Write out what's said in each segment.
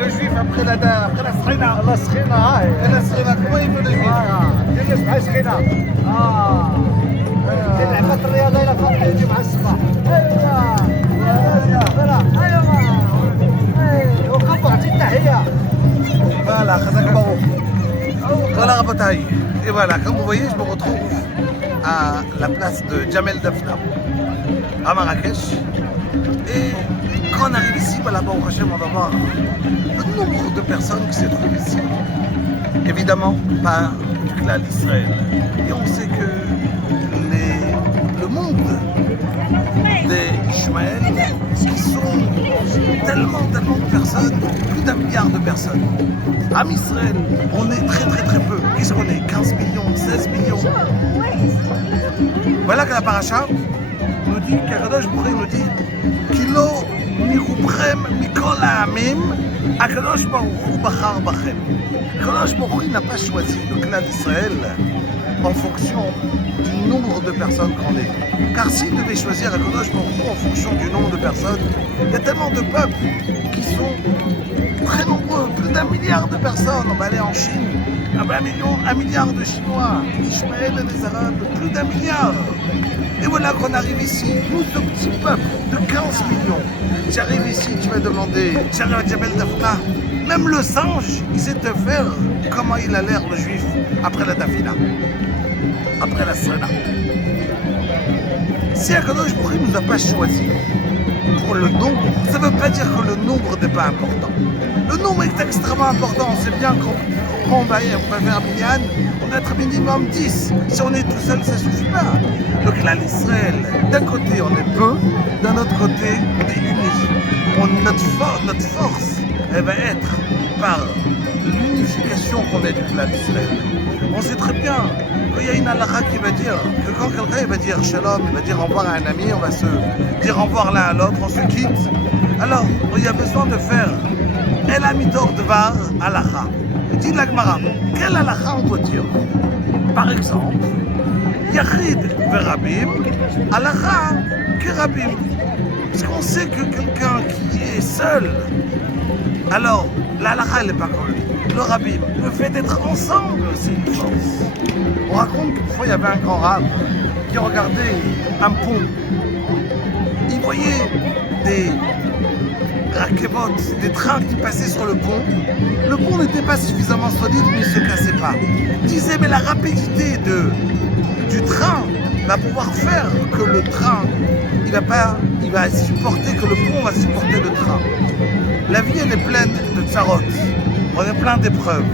le juif après la srina. الله سخينة هاي. La srina, comment il fait le juif? جلس بحال سخينة. لعبة الرياضة إلى فوق يجي مع الصباح. وقطعت التحية. Voilà, Khazak Barouk. Voilà, Rabotaï. Et voilà, comme vous voyez, je me retrouve à la place de Jamel Dafna, à Marrakech. Et quand on arrive ici, là-bas au Hachem, on va voir le nombre de personnes qui se trouvent ici. Évidemment, pas du clan d'Israël. Et on sait que le monde des Ishmaël, qui sont tellement de personnes, plus d'1 milliard de personnes. À Israël, on est très peu. Qu'est-ce qu'on est? 15 millions, 16 millions. Voilà que la paracha nous dit, qu'Akadosh Baruch Hu nous dit, Kilo mirubchem mikol ha'amim, Akadosh Baruch Hu bachar bachem. Akadosh Baruch Hu n'a pas choisi le clan d'Israël en fonction du nombre de personnes qu'on est. Car s'il devait choisir Akadosh Baruch Hu en fonction du nombre de personnes, il y a tellement de peuples qui sont très nombreux, plus d'1 milliard de personnes. On va aller en Chine, 1 milliard de Chinois, Ishmaël et les Arabes, plus d'1 milliard. Et voilà qu'on arrive ici, nous ce petit peuple de 15 millions. J'arrive ici, tu vas demander, j'arrive à Jamel Dafna, même le singe, il sait te faire comment il a l'air le juif après la Dafina, après la Srena. Si Akadosh Baruch Hu ne nous a pas choisi pour le nombre, ça ne veut pas dire que le nombre n'est pas important. Le nombre est extrêmement important. On sait bien qu'on va faire Minyan, on doit être minimum 10. Si on est tout seul, ça ne suffit pas. Le clan d'Israël, d'un côté on est peu, d'un autre côté on est unis. Notre force, elle va être par l'unification qu'on a du clan d'Israël. On sait très bien qu'il y a une halakha qui va dire que quand quelqu'un va dire shalom, il va dire au revoir à un ami, on va se dire au revoir l'un à l'autre, on se quitte. Alors, il y a besoin de faire El Amidor Dvar halakha. Dit la Gemara, quelle halakha on doit dire? Par exemple, Yachid verabim, halakha kerabim. Parce qu'on sait que quelqu'un qui est seul, alors la halakha elle n'est pas comme lui. Le rabbin, le fait d'être ensemble, c'est une force. On raconte qu'une fois il y avait un grand rab qui regardait un pont. Il voyait des rakevot, des trains qui passaient sur le pont. Le pont n'était pas suffisamment solide, mais il ne se cassait pas. Il disait, mais la rapidité du train va pouvoir faire que le train, il va supporter, que le pont va supporter le train. La vie, elle est pleine de tsarot. On est plein d'épreuves.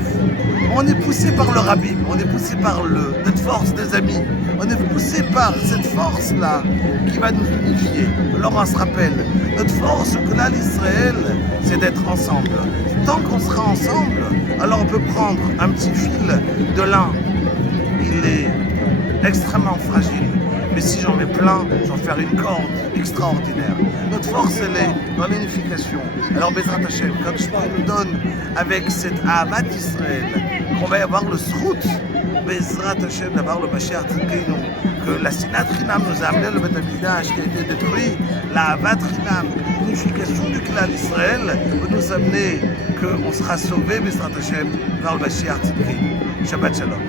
On est poussé par le rabbin, on est poussé par notre force des amis. On est poussé par cette force-là qui va nous unifier. Alors on se rappelle, notre force que là l'Israël, c'est d'être ensemble. Tant qu'on sera ensemble, alors on peut prendre un petit fil de lin. Il est extrêmement fragile. Mais si j'en mets plein, j'en faire une corde extraordinaire. Notre force, elle est dans l'unification. Alors, Bezrat Hashem, quand je nous donne avec cette Ahavat Israël, qu'on va y avoir le Srout, Bezrat Hashem, d'avoir le Mashiach Tzidkeinu, que la Sinat Chinam nous a amené le Beth Amikdash qui a été détruit, la Ahavat Chinam, l'unification du clan d'Israël, peut nous amener qu'on sera sauvé, Bezrat Hashem, vers le Mashiach Tzidkeinu. Shabbat Shalom.